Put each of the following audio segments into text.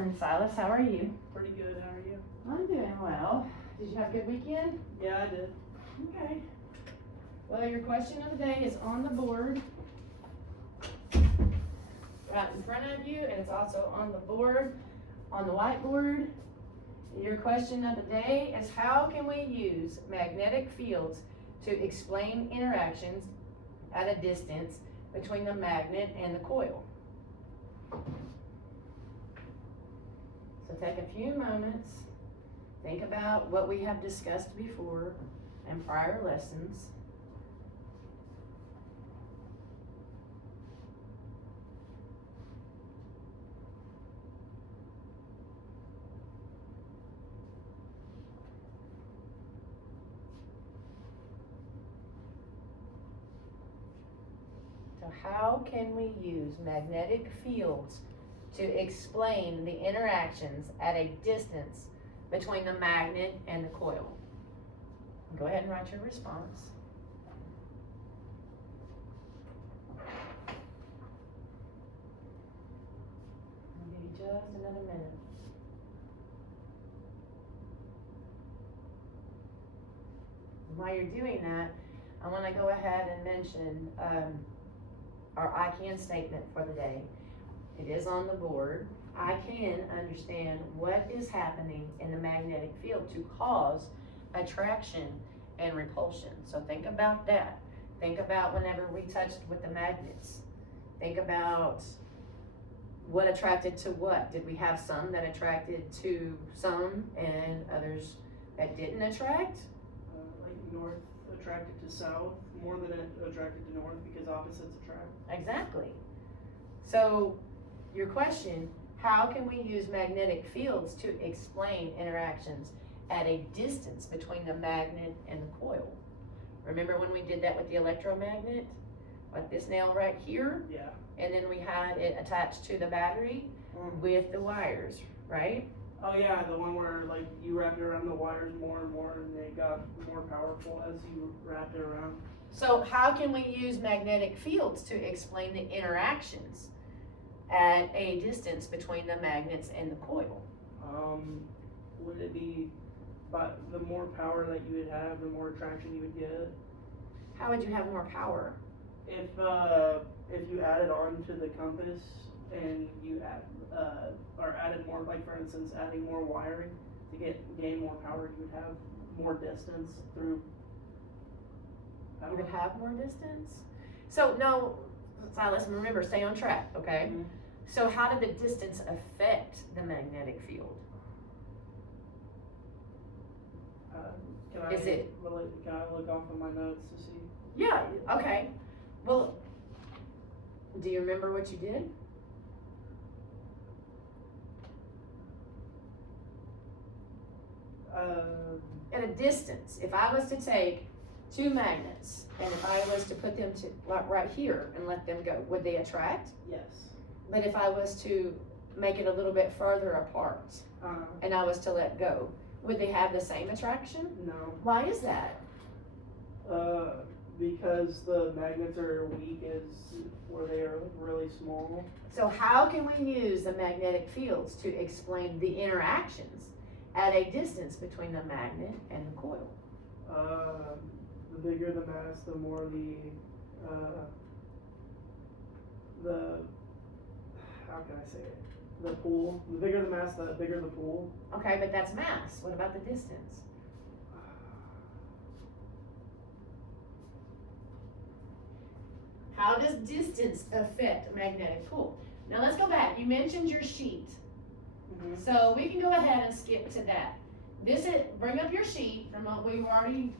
morning, Silas. How are you? Pretty good, how are you? I'm doing well. Did you have a good weekend? Yeah, I did. Okay. Well, your question of the day is on the board right in front of you, and it's also on the board, on the whiteboard. Your question of the day is, how can we use magnetic fields to explain interactions at a distance between the magnet and the coil? So take a few moments, think about what we have discussed before in prior lessons. So how can we use magnetic fields to explain the interactions at a distance between the magnet and the coil? Go ahead and write your response. I'll give you just another minute. While you're doing that, I want to go ahead and mention our I can statement for the day. It is on the board. I can understand what is happening in the magnetic field to cause attraction and repulsion. So think about that. Think about whenever we touched with the magnets. Think about what attracted to what. Did we have some that attracted to some and others that didn't attract? Like north attracted to south more than it attracted to north because opposites attract. Exactly. So your question, how can we use magnetic fields to explain interactions at a distance between the magnet and the coil? Remember when we did that with the electromagnet? Like this nail right here? Yeah. And then we had it attached to the battery with the wires, right? Oh yeah, the one where like you wrapped it around the wires more and more and they got more powerful as you wrapped it around. So how can we use magnetic fields to explain the interactions at a distance between the magnets and the coil? Would it be, but the more power that you would have, the more attraction you would get? How would you have more power? If you added on to the compass and you or added more, like for instance, adding more wiring to gain more power, you would have more distance through power. You would have more distance? So no, Silas, remember, stay on track, okay? Mhm. So how did the distance affect the magnetic field? Can I look off of my notes to see? Yeah, okay. Well, do you remember what you did? At a distance, if I was to take two magnets and if I was to put them to right here and let them go, would they attract? Yes. But if I was to make it a little bit further apart and I was to let go, would they have the same attraction? No. Why is that? Because the magnets are weak where they are really small. So how can we use the magnetic fields to explain the interactions at a distance between the magnet and the coil? The bigger the mass, the more the how can I say it? The pull. The bigger the mass, the bigger the pull. Okay, but that's mass. What about the distance? How does distance affect magnetic pull? Now let's go back. You mentioned your sheet. Mm-hmm. So we can go ahead and skip to that. Bring up your sheet from what we already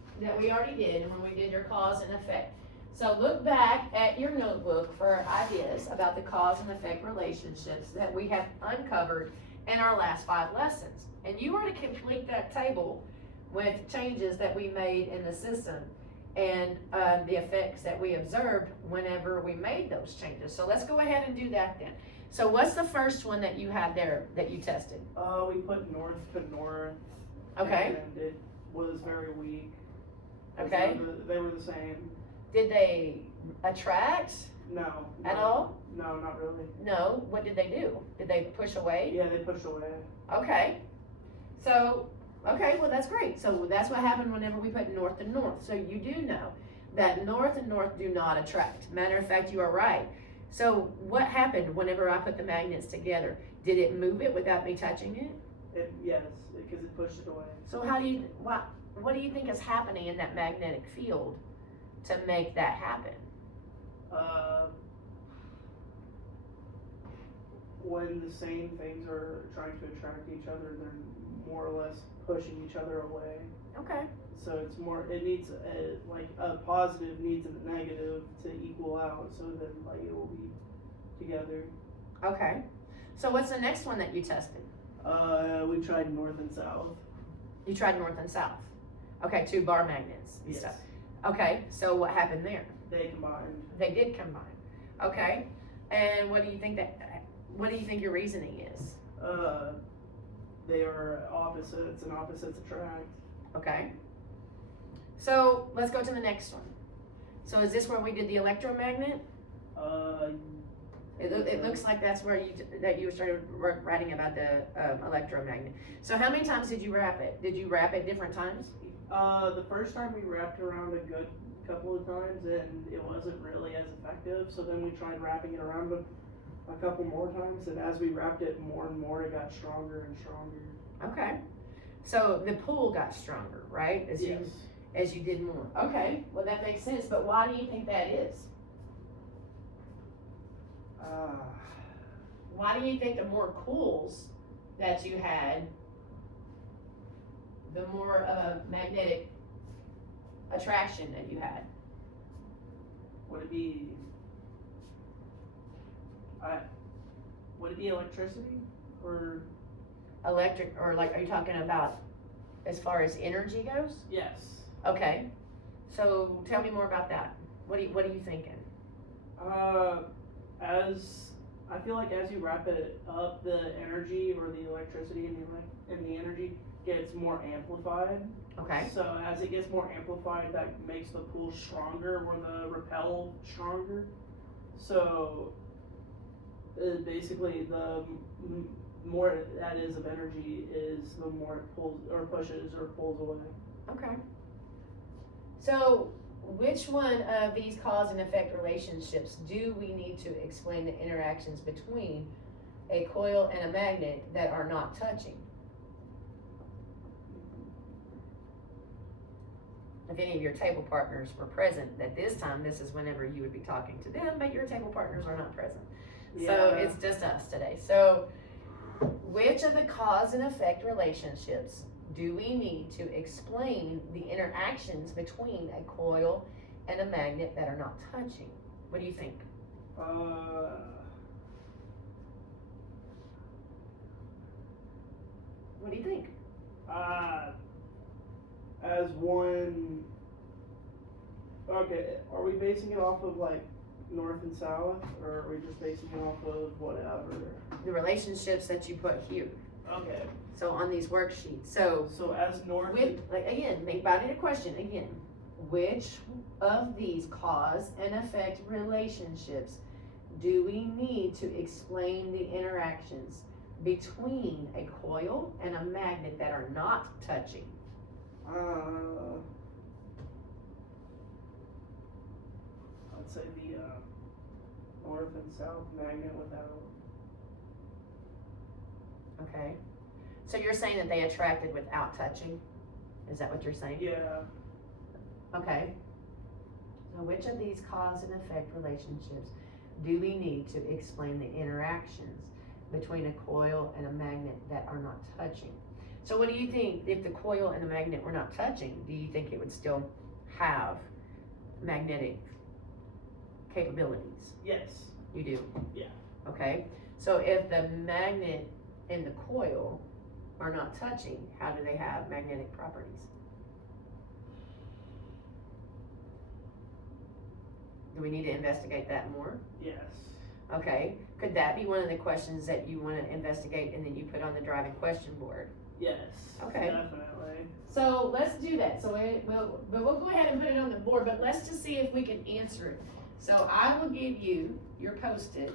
did when we did your cause and effect. So look back at your notebook for ideas about the cause and effect relationships that we have uncovered in our last 5 lessons. And you are to complete that table with changes that we made in the system and the effects that we observed whenever we made those changes. So let's go ahead and do that then. So what's the first one that you had there that you tested? We put north to north. Okay. And it was very weak. Okay. They were the same. Did they attract No. at no. all? No, not really. No, what did they do? Did they push away? Yeah, they pushed away. Okay, so, okay, well, that's great, so that's what happened whenever we put north and north, so you do know that north and north do not attract, matter of fact, you are right. So what happened whenever I put the magnets together? Did it move it without me touching it? Yes, because it pushed it away. So what do you think is happening in that magnetic field to make that happen? When the same things are trying to attract each other, they're more or less pushing each other away. Okay, So it's more, it needs a positive needs a negative to equal out, so then like it will be together. okay, so what's the next one that you tested? We tried north and south. You tried north and south, okay, 2 bar magnets and Yes. stuff. Okay, so what happened there? They combined. They did combine. Okay. And what do you think your reasoning is? They are opposites, and opposites attract. Okay. So let's go to the next one. So is this where we did the electromagnet? It looks like that's where you started writing about the electromagnet. So how many times did you wrap it? Did you wrap it different times? The first time we wrapped around a good couple of times, and it wasn't really as effective. So then we tried wrapping it around a couple more times, and as we wrapped it more and more, it got stronger and stronger. Okay. So the pull got stronger, right? As you did more. Okay. Well, that makes sense. But why do you think that is? Why do you think the more pulls that you had, the more magnetic attraction that you had? Would it be? Would it be electricity or? Electric, or like, are you talking about as far as energy goes? Yes. Okay. So tell me more about that. What are you thinking? As I feel like as you wrap it up, the energy or the electricity and the energy gets more amplified. Okay. So as it gets more amplified, that makes the pull stronger or the repel stronger. So basically, the more that is of energy is the more it pulls or pushes or pulls away. Okay. So which one of these cause and effect relationships do we need to explain the interactions between a coil and a magnet that are not touching? If any of your table partners were present at this time, this is whenever you would be talking to them, but your table partners are not present. So it's just us today. So which of the cause and effect relationships do we need to explain the interactions between a coil and a magnet that are not touching? What do you think? What do you think? As one. Okay, are we basing it off of like north and south, or are we just basing it off of whatever? The relationships that you put here. Okay. So on these worksheets. So as north. like again, think about it a question again. Which of these cause and effect relationships do we need to explain the interactions between a coil and a magnet that are not touching? I'd say the north and south magnet without. Okay. So you're saying that they attracted without touching? Is that what you're saying? Yeah. Okay. So which of these cause and effect relationships do we need to explain the interactions between a coil and a magnet that are not touching? So what do you think, if the coil and the magnet were not touching, do you think it would still have magnetic capabilities? Yes. You do? Yeah. Okay. So if the magnet and the coil are not touching, how do they have magnetic properties? Do we need to investigate that more? Yes. Okay. Could that be one of the questions that you want to investigate and then you put on the driving question board? Yes. Okay. Definitely. So let's do that. So we'll go ahead and put it on the board, but let's just see if we can answer it. So I will give you your Post-it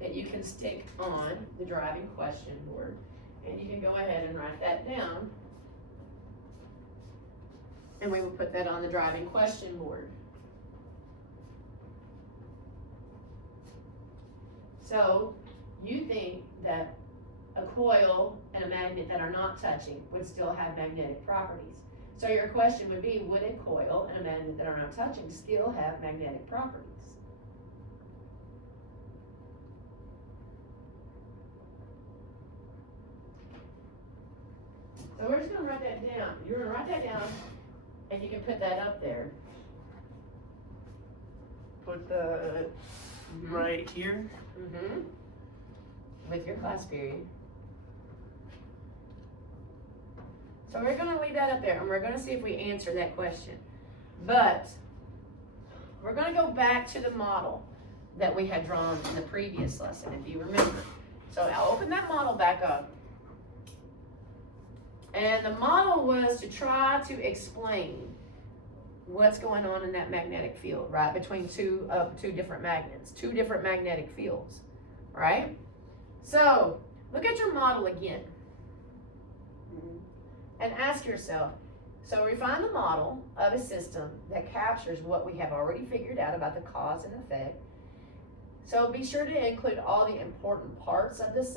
that you can stick on the driving question board, and you can go ahead and write that down. And we will put that on the driving question board. So you think that a coil and a magnet that are not touching would still have magnetic properties. So your question would be, would a coil and a magnet that are not touching still have magnetic properties? So we're just gonna write that down. You're gonna write that down, and you can put that up there. Put that right here. Mm-hmm. With your class period. So we're gonna leave that up there, and we're gonna see if we answer that question. But we're gonna go back to the model that we had drawn in the previous lesson, if you remember. So I'll open that model back up. And the model was to try to explain what's going on in that magnetic field, right? Between two different magnets, two different magnetic fields, right? So look at your model again and ask yourself, so refine the model of a system that captures what we have already figured out about the cause and effect. So be sure to include all the important parts of the system